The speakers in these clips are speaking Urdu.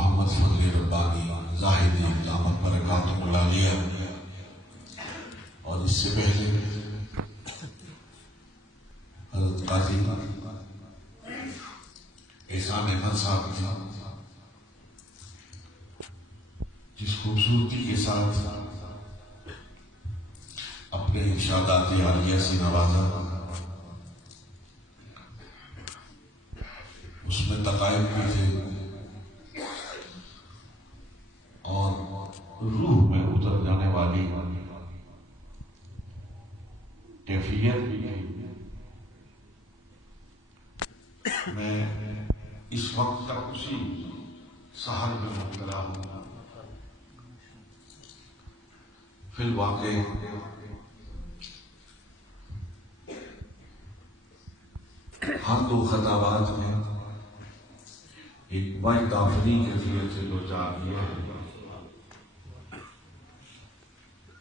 محمد فضل ربانی زاہدی دامت برکاتہ العالیہ، اور اس سے پہلے حضرت قاضی احسان احمد صاحب تھا، جس خوبصورتی کے ساتھ اپنے ارشادات عالیہ سے نوازا، اس میں تقائب بھی تھے اور روح میں اتر جانے والی کیفیت بھی تھی۔ میں اس وقت تک اسی سحر میں مبتلا ہوں۔ فی الواقع ہم دو خطابات میں ایک واحد آفری کیفیت سے دو چار یہ ہے۔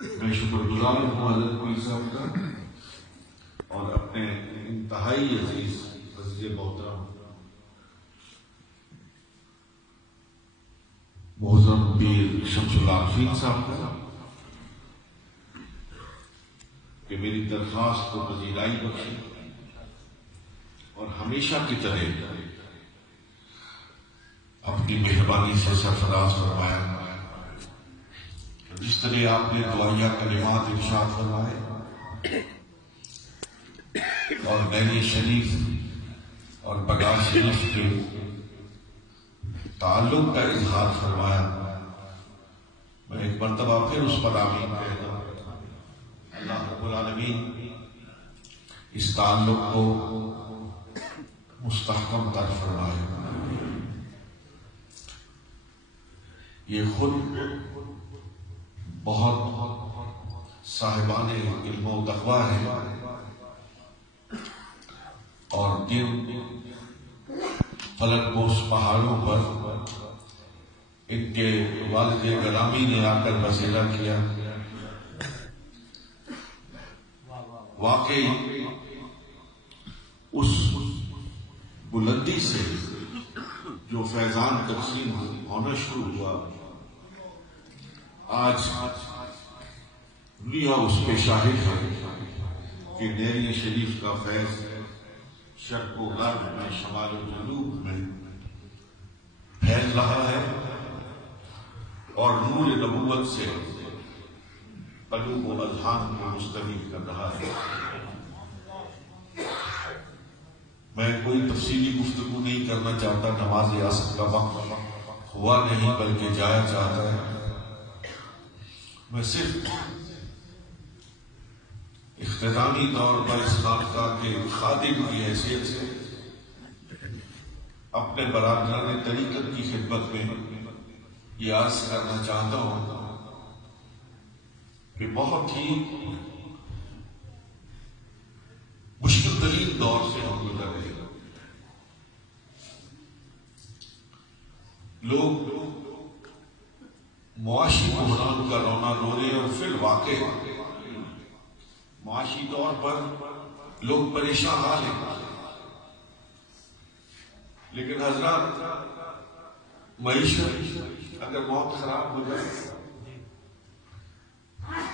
میں شکر گزار ہوں حضرت پیر صاحب کا اور اپنے انتہائی عزیز عزیز محترم محترم پیر شمس العارفین صاحب کا کہ میری درخواست کو پذیرائی بخشی اور ہمیشہ کی طرح اپنی مہربانی سے سرفراز فرمایا۔ جس طرح آپ نے دعائیہ کلمات ارشاد فرمائے اور نینی شریف اور بگاڑ شریف کے تعلق کا اظہار فرمایا، میں ایک مرتبہ پھر اس پر آمین کہتا ہوں۔ اللہ رب العالمین اس تعلق کو مستحکم کر فرمائے۔ یہ خود بہت صاحبان علم و تقویٰ ہے اور جن فلک بوس پہاڑوں پر ان کے والد گرامی نے آ کر بسیرا کیا، واقعی اس بلندی سے جو فیضان تقسیم ہونا شروع ہوا، آج دنیا اس پہ شاہد ہے کہ نیری شریف کا فیض شرق و غرب میں، شمال و جنوب میں پھیل رہا ہے اور نور نبوت سے قلوب و اذہان کو مستفید کر رہا ہے۔ میں کوئی تفصیلی گفتگو نہیں کرنا چاہتا، نماز عصر کا وقت ہوا نہیں بلکہ جایا چاہتا ہے۔ میں صرف اختتامی طور پر اس خانقاہ کے خادم کی حیثیت سے اپنے برادران طریقت کی خدمت میں یہ عرض کرنا چاہتا ہوں کہ بہت ہی مشکل ترین دور سے ہم گزر رہے ہیں۔ لوگ معاشی بحران کا رونا رو رہے ہیں اور فی الواقع معاشی طور پر لوگ پریشان حال ہیں، لیکن حضرات معیشت اگر بہت خراب ہو جائے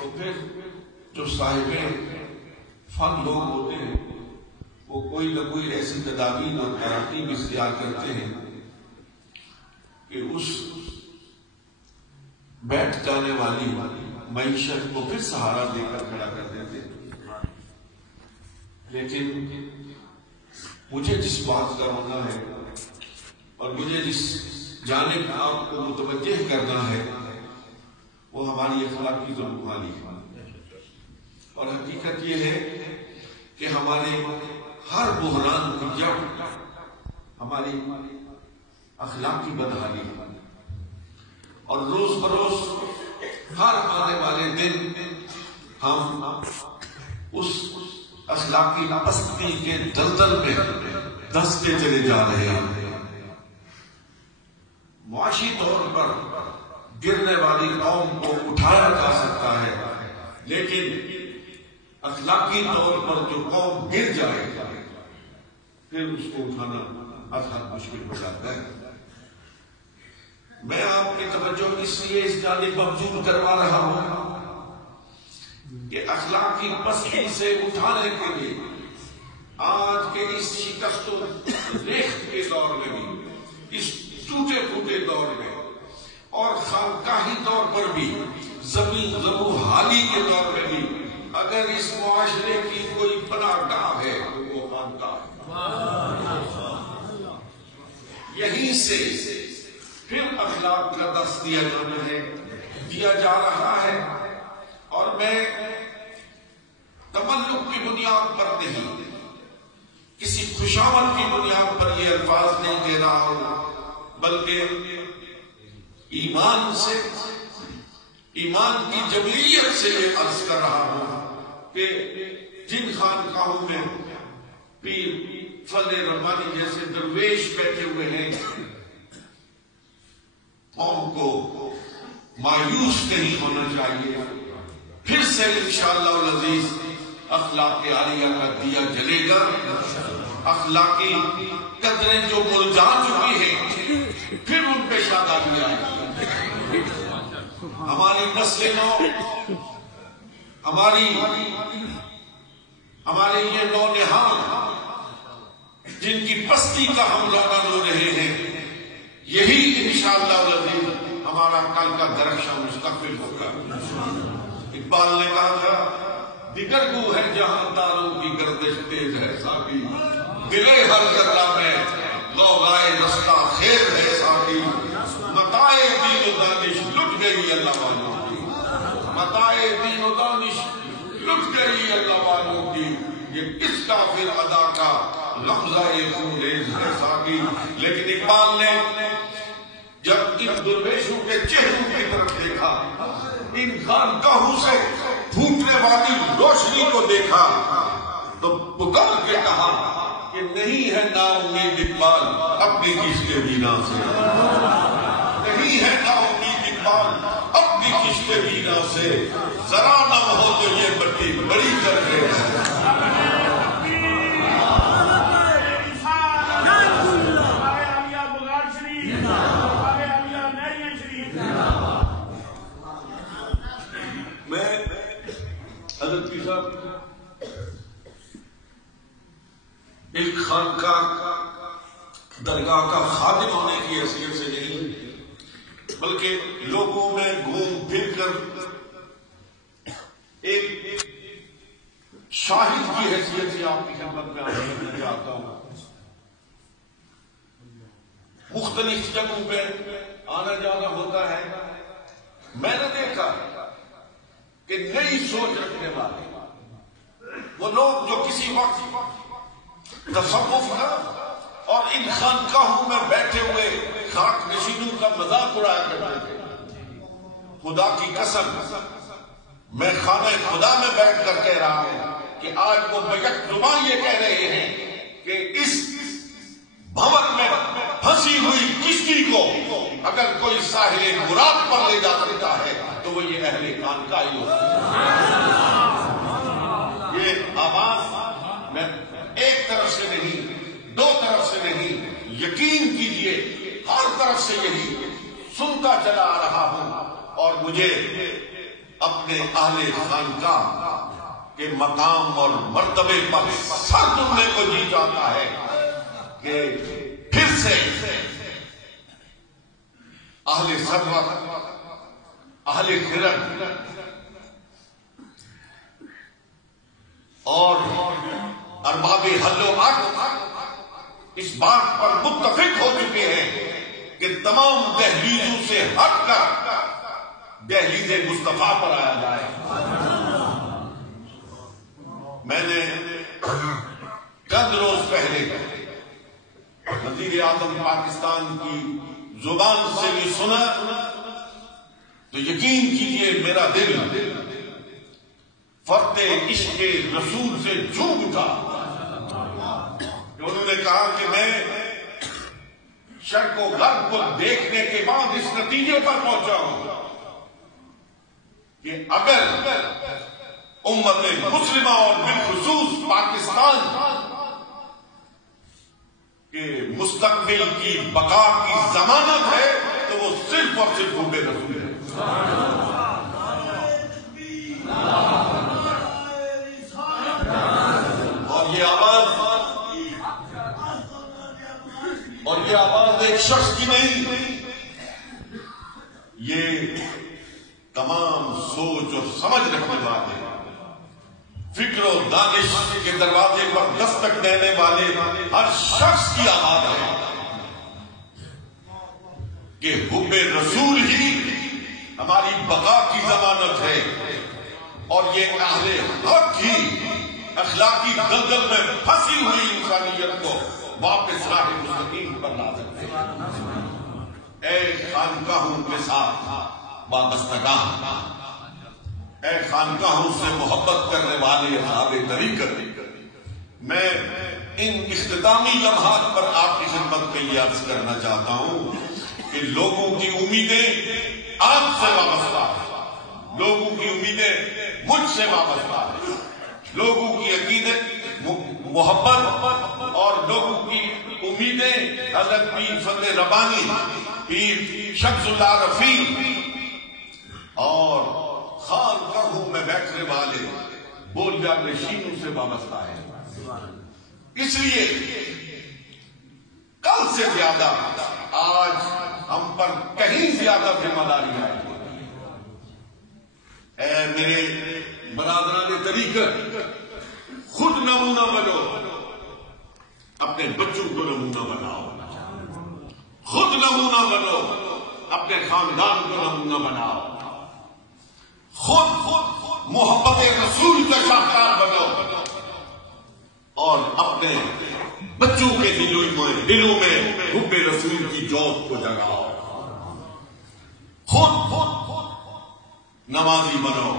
تو پھر جو صاحب فن لوگ ہوتے ہیں وہ کوئی نہ کوئی ایسی تدابیر اور تراکیب اختیار کرتے ہیں کہ اس بیٹھ جانے والی معیشت کو پھر سہارا دے کر کھڑا کر دیتے ہیں۔ لیکن مجھے جس بات کا ہونا ہے اور مجھے جس جانب آپ کو متوجہ کرنا ہے وہ ہماری اخلاقی ذوق-و-حالی ہے، اور حقیقت یہ ہے کہ ہمارے ہر بحران کی جڑ ہماری اخلاقی بدحالی ہے، اور روز بروز ہر آنے والے دن ہم اس اخلاقی پستی کے دلدل میں دھستے چلے جا رہے ہیں۔ معاشی طور پر گرنے والی قوم کو اٹھایا جا سکتا ہے، لیکن اخلاقی طور پر جو قوم گر جائے پھر اس کو اٹھانا ازحد مشکل ہو جاتا ہے۔ اس لیے اس جانب مبذول کروا رہا ہوں کہ اخلاقی پستی سے اٹھانے کے لیے آج کے اس شکست و ریخت کے دور میں بھی، اس ٹوٹے پھوٹے دور میں اور خانقاہی طور پر بھی، زمین زبو حالی کے دور میں بھی، اگر اس معاشرے کی کوئی پناہ گاہ ہے تو وہ خانقاہ ہے۔ یہیں سے پھر اخلاق کا درس دیا جانا ہے، دیا جا رہا ہے، اور میں تملق کی بنیاد پر نہیں، کسی خوشامد کی بنیاد پر یہ الفاظ نہیں کہہ رہا ہوں، بلکہ ایمان سے، ایمان کی جبلیت سے یہ عرض کر رہا ہوں کہ جن خانقاہوں میں پیر فضل ربانی جیسے درویش بیٹھے ہوئے ہیں، قوم کو مایوس نہیں ہونا چاہیے۔ پھر سے انشاءاللہ العزیز اخلاق عالیہ کا دیا جلے گا، اخلاقی قدریں جو مرجھا چکی ہیں پھر ان پہ شادابی آئے گی۔ ہماری نسل نو، ہمارے یہ نونہال جن کی پستی کا ہم رونا رو رہے ہیں، یہی انشاءاللہ العزیز ہمارا کل کا درخشاں مستقبل ہوگا۔ اقبال نے کہا تھا، دیگر گو ہے جہاں تاروں کی گردش تیز ہے ساقی، دلے ہر ذرہ میں غوغائے رستہ خیر ہے ساقی، متاع دین و دانش لٹ گئی اللہ والوں کی، متاع دین و دانش لٹ گئی اللہ والوں کی، یہ کس کافر ادا کا لفظہ خونریز ہے ساقی۔ لیکن اقبال نے جب ان درویشوں کے چہروں کی طرف دیکھا، ان خانقاہوں سے پھوٹنے والی روشنی کو دیکھا، تو پکار کے کہا کہ نہیں ہے نا امید اقبال اپنی کشت بینا سے، نہیں ہے نا امید اقبال اپنی کشت بینا سے، ذرا نم ہو تو یہ مٹی بڑی کر رہے ہیں۔ میں حضرت پیر صاحب ایک خانقاہ درگاہ کا خادم ہونے کی حیثیت سے نہیں، بلکہ لوگوں میں گھوم پھر کر ایک شاہد کی حیثیت سے آپ کی خدمت میں آنے چاہتا ہوں۔ مختلف جگہوں پہ آنا جانا ہوتا ہے، میں نے دیکھا کہ نئی سوچ رکھنے والے وہ لوگ جو کسی وقت تصوف کا اور ان خانقاہوں میں بیٹھے ہوئے خاک نشینوں کا مذاق اڑایا کرتے تھے، خدا کی قسم میں خانہ خدا میں بیٹھ کر کہہ رہا ہوں کہ آج وہ بیک زبان یہ کہہ رہے ہیں کہ اس بھنور میں پھنسی ہوئی کشتی کو اگر کوئی ساحل مراد پر لے جا سکتا ہے تو وہ یہ اہل خانقاہ ہی ہوتا ہے۔ یہ آواز میں ایک طرف سے نہیں، دو طرف سے نہیں، یقین کیجئے ہر طرف سے یہی سنتا چلا آ رہا ہوں، اور مجھے اپنے اہل خانقاہ کے مقام اور مرتبے پر سر دھنے کو جی جاتا ہے کہ پھر سے اہل ثروت، اہل خرد اور ارباب حل و عقد اس بات پر متفق ہو چکے ہیں کہ تمام دہلیزوں سے ہٹ کر دہلیز مصطفیٰ پر آیا جائے۔ میں نے چند روز پہلے وزیر اعظم پاکستان کی زبان سے بھی سنا تو یقین کیجئے میرا دل فرط عشق رسول سے جھوم اٹھا۔ انہوں نے کہا کہ میں شرق و غرب کو دیکھنے کے بعد اس نتیجے پر پہنچا ہوں کہ اگر امت مسلمہ اور بالخصوص پاکستان کے مستقبل کی بقا کی ضمانت ہے تو وہ صرف اور صرف حب رسول ہے. اور یہ آواز ایک شخص کی نہیں، یہ تمام سوچ اور سمجھ رکھنے والے، فکر و دانش کے دروازے پر دستک دینے والے ہر شخص کی آواز ہے کہ حب رسول ہی ہماری بقا کی ضمانت ہے، اور یہ اہل حق ہی اخلاقی دلدل میں پھنسی ہوئی انسانیت کو واپس راہ مستقیم پر لا سکتے ہیں. اے خانقاہوں کے ساتھ وابستگان، اے خانقاہوں سے محبت کرنے والے اصحاب طریقت، میں ان اختتامی لمحات پر آپ کی خدمت میں یہ عرض کرنا چاہتا ہوں کہ لوگوں کی امیدیں آپ سے وابستہ ہیں، لوگوں کی امیدیں مجھ سے وابستہ ہیں، لوگوں کی عقیدت محبت اور لوگوں کی امیدیں حضرت پیر فتح ربانی، پیر شمس اللہ رفیع اور خانقاہوں میں بیٹھنے والے بولیا نشینوں سے وابستہ ہے. اس لیے کل سے زیادہ آج ہم پر کہیں زیادہ ذمہ داری آئی. اے میرے برادران طریقت، خود نمونہ بنو، اپنے بچوں کو نمونہ بناؤ. خود نمونہ بنو، اپنے خاندان کو نمونہ بناؤ. خود محبت رسول کا شاہکار بنو اور اپنے بچوں کے دلوں میں حب رسول کی جوت کو جگاؤ. خود نمازی بنو،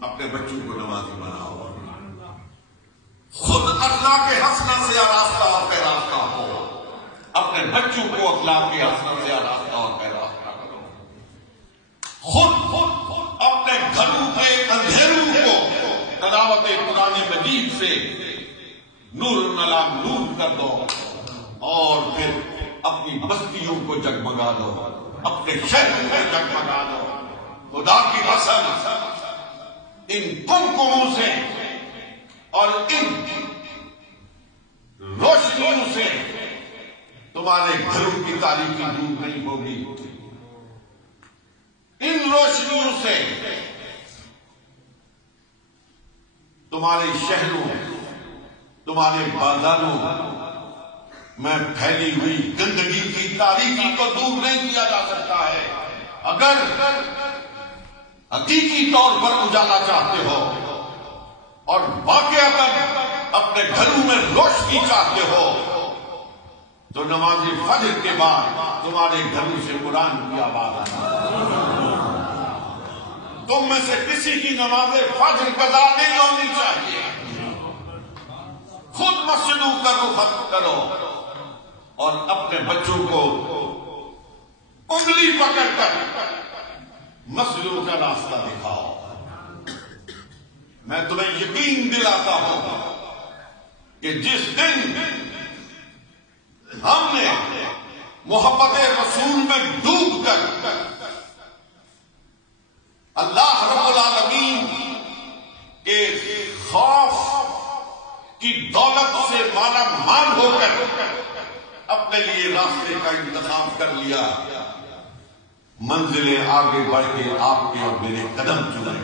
اپنے بچوں کو نمازی بناؤ. خود اخلاق حسنہ سے آراستہ اور پیراستہ ہو، اپنے بچوں کو اخلاق حسنہ سے آراستہ اور پیراستہ کرو. خود اپنے گھروں کے اندھیروں کو تلاوت قرآن مجید سے نور نلا نور کر دو، اور پھر اپنی بستیوں کو جگمگا دو، اپنے شہروں کو جگمگا دو. خدا کی قسم ان کمکموں سے اور ان روشنیوں سے تمہارے گھروں کی تاریکی دور نہیں ہوگی. ان روشنیوں سے تمہارے شہروں، تمہارے بازاروں میں پھیلی ہوئی گندگی کی تاریکی کو دور نہیں کیا جا سکتا ہے. اگر حقیقی طور پر اجالا چاہتے ہو اور واقعتاً اپنے گھروں میں روشنی چاہتے ہو تو نماز فجر کے بعد تمہارے گھروں سے قرآن کی آواز آئے. تم میں سے کسی کی نماز فجر قضا نہیں ہونی چاہیے. خود مسجدوں کا رخ کرو اور اپنے بچوں کو انگلی پکڑ کر مسجدوں کا راستہ دکھاؤ. میں تمہیں یقین دلاتا ہوں کہ جس دن ہم نے محبت رسول میں ڈوب کر اللہ رب العالمین کے خوف کی دولت سے مالا مال ہو کر اپنے لیے راستے کا انتخاب کر لیا، منزلیں آگے بڑھ کے آپ کے اور میرے قدم چلے.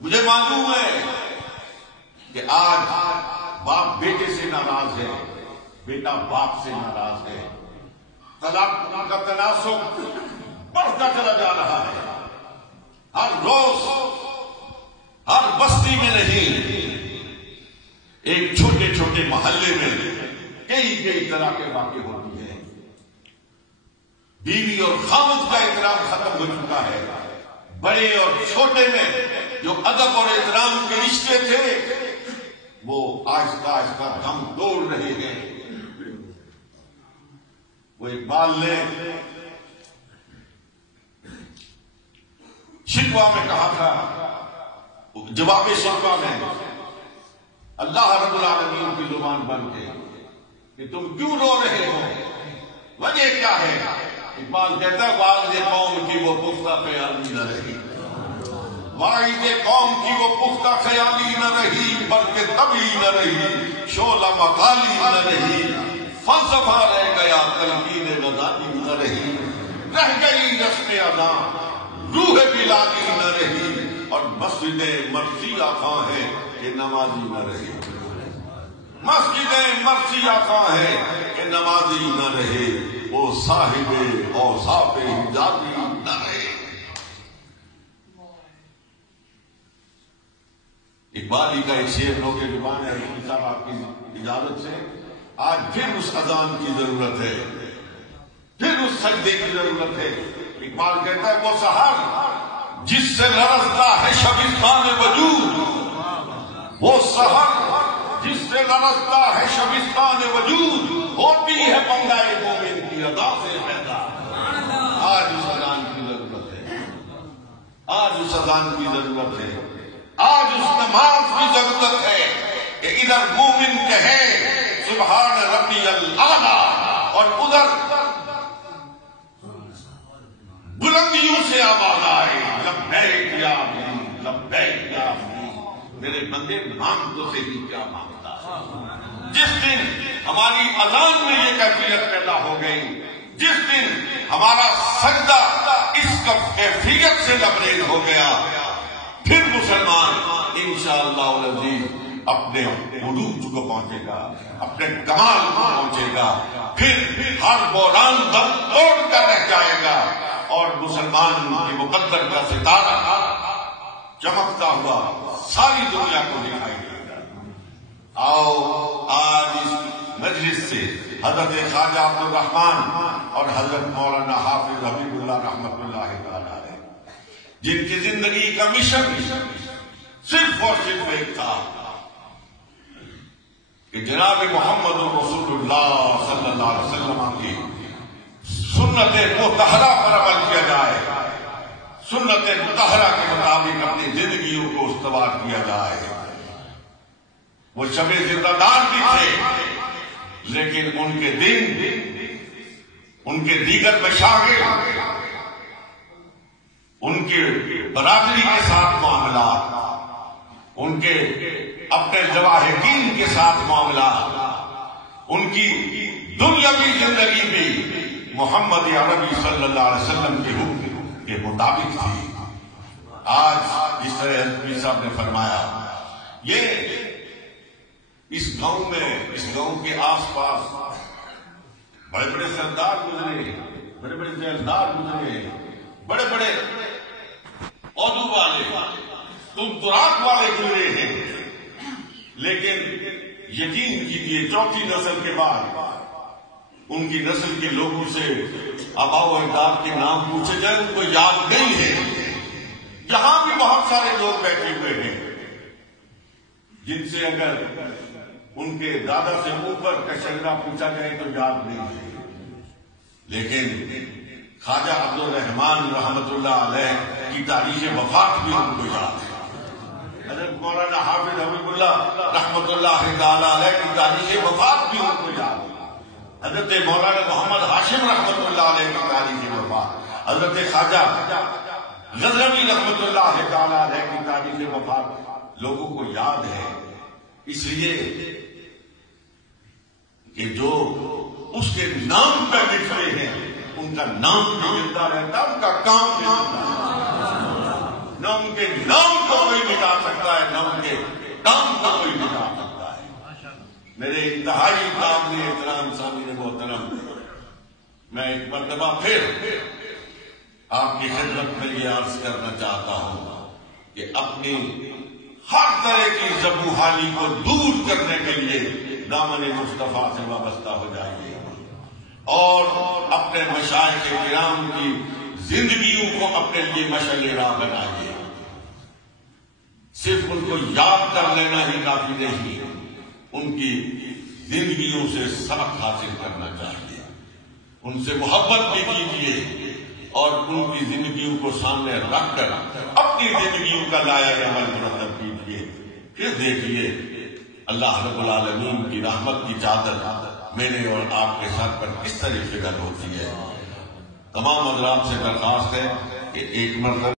مجھے معلوم ہے کہ آج باپ بیٹے سے ناراض ہے، بیٹا باپ سے ناراض ہے. طلاق کا تناسب بڑھتا چلا جا رہا ہے. ہر روز ہر بستی میں نہیں، ایک چھوٹے چھوٹے محلے میں کئی طرح کے واقع ہوتی ہیں. بیوی اور خاوند کا احترام ختم ہو چکا ہے. بڑے اور چھوٹے میں جو ادب اور احترام کے رشتے تھے وہ آہستہ آہستہ دم توڑ رہے ہیں. وہ اقبال نے شکوہ میں کہا تھا، جواب شکوہ میں اللہ رب العالمین کی زبان بن کے کہ تم کیوں رو رہے ہو؟ وجہ کیا ہے؟ اقبال کہتا ہے واعظ قوم کی وہ پختہ خیالی نہ رہی، واعظ قوم کی وہ پختہ خیالی نہ رہی، بلکہ طبی نہ رہی، شعلہ مقالی نہ رہی، فلسفہ رہ گیا تلقین غزالی نہ رہی، رہ گئی رسم ادا روح بلالی نہ رہی، اور مسجدیں مرثیہ خواں ہیں کہ نمازی نہ رہی، مسجدیں مرثیہ خواں ہیں کہ نمازی نہ رہے، وہ صاحب اوصاف حجازی نہ رہے۔ اقبالی کا ایک شعر لو کے زبان ہے، رسول صاحب آپ کی اجازت سے آج پھر اس اذان کی ضرورت ہے، پھر اس سجدے کی ضرورت ہے۔ اقبال کہتا ہے وہ سحر جس سے لرزتا ہے شبستان وجود، وہ سحر جس سے لرزتا ہے شبستان وجود، ہوتی ہے بندہ مومن کی ادا سے پیدا۔ آج اس اذان کی ضرورت ہے، آج اس اذان کی ضرورت ہے، آج اس نماز کی ضرورت ہے کہ ادھر مومن کہے سبحان ربی الاعلیٰ، اور ادھر بلندیوں سے آواز آئے لبیک یا علی، لبیک یا علی، میرے بندے مانگ تو سے ہی کیا مانگتا ہے۔ جس دن ہماری اذان میں یہ کیفیت پیدا ہو گئی، جس دن ہمارا سجدہ اس کیفیت سے لبریز ہو گیا، پھر مسلمان انشاءاللہ العزیز اپنے عروج کو پہنچے گا، اپنے کمال کو پہنچے گا، پھر ہر بحران دم توڑ کر رہ جائے گا، اور مسلمان کے مقدر کا ستارہ چمکتا ہوا ساری دنیا کو دکھائی دے گا۔ آؤ آج اس مجلس سے حضرت خواجہ عبد الرحمن اور حضرت مولانا حافظ حبیب اللہ رحمۃ اللہ تعالیٰ علیہ، جن کی زندگی کا مشن صرف اور صرف ایک تھا کہ جناب محمد رسول اللہ صلی اللہ علیہ وسلم کی سنت مطہرہ پر عمل کیا جائے، سنت مطہرہ کے مطابق اپنی زندگیوں کو استوار کیا جائے۔ وہ شب زندہ دار بھی تھے، لیکن ان کے دن، ان کے دیگر مشاغل، ان کے برادری کے ساتھ معاملات، ان کے اپنے ذواہقین کے ساتھ معاملات، ان کی دنیاوی زندگی بھی محمد عربی صلی اللہ علیہ وسلم کے حکم کے مطابق تھی۔ آج جس طرح حضرت صاحب نے فرمایا، یہ اس گاؤں میں، اس گاؤں کے آس پاس بڑے بڑے سردار گزرے، بڑے بڑے جیلدار گزرے، بڑے بڑے عہدوں والے، تمتراک والے گزرے ہیں، لیکن یقین کیجیے چوتھی نسل کے بعد ان کی نسل کے لوگوں سے آبا و اجداد کے نام پوچھے جائے ان کو یاد نہیں ہے۔ یہاں بھی بہت سارے لوگ بیٹھے ہوئے ہیں جن سے اگر ان کے دادا سے اوپر کا شجرہ پوچھا جائے تو یاد نہیں ہے، لیکن خواجہ عبد الرحمن رحمت اللہ علیہ کی تاریخ وفات بھی ان کو یاد ہے، حضرت مولانا حافظ حبیب اللہ رحمت اللہ تعالی علیہ کی تاریخ وفات بھی ان کو یاد ہے، حضرت مولانا محمد ہاشم رحمت اللہ علیہ کی تاریخ وفات، حضرت خواجہ غزنوی رحمت اللہ تعالی علیہ کی تاریخ وفات لوگوں کو یاد ہے، اس لیے کہ جو اس کے نام پہ بکھرے ہیں ان کا نام بھی زندہ رہتا، ان کا کام بھی زندہ رہتا، نہ ان کے نام کو کوئی مٹا سکتا ہے، نہ ان کے کام کو کوئی مٹا سکتا ہے۔ میرے انتہائی قابل احترام سامعین محترم، میں ایک مرتبہ پھر آپ کی خدمت میں یہ عرض کرنا چاہتا ہوں کہ اپنی ہر طرح کی ذبوحالی کو دور کرنے کے لیے دامن مصطفیٰ سے وابستہ ہو جائیے اور اپنے مشائخ کرام کی زندگیوں کو اپنے لیے مشعل راہ بنائیے۔ صرف ان کو یاد کر لینا ہی کافی نہیں، ان کی زندگیوں سے سبق حاصل کرنا چاہیے، ان سے محبت بھی کیجیے اور ان کی زندگیوں کو سامنے رکھ کر اپنی زندگیوں کا لائق عمل مرتب کیجیے۔ پھر دیکھیے اللہ رب العالمین کی رحمت کی چادر میرے اور آپ کے ساتھ پر کس طریقے سے گل ہوتی ہے. تمام حضرات سے درخواست ہے کہ ایک مرتبہ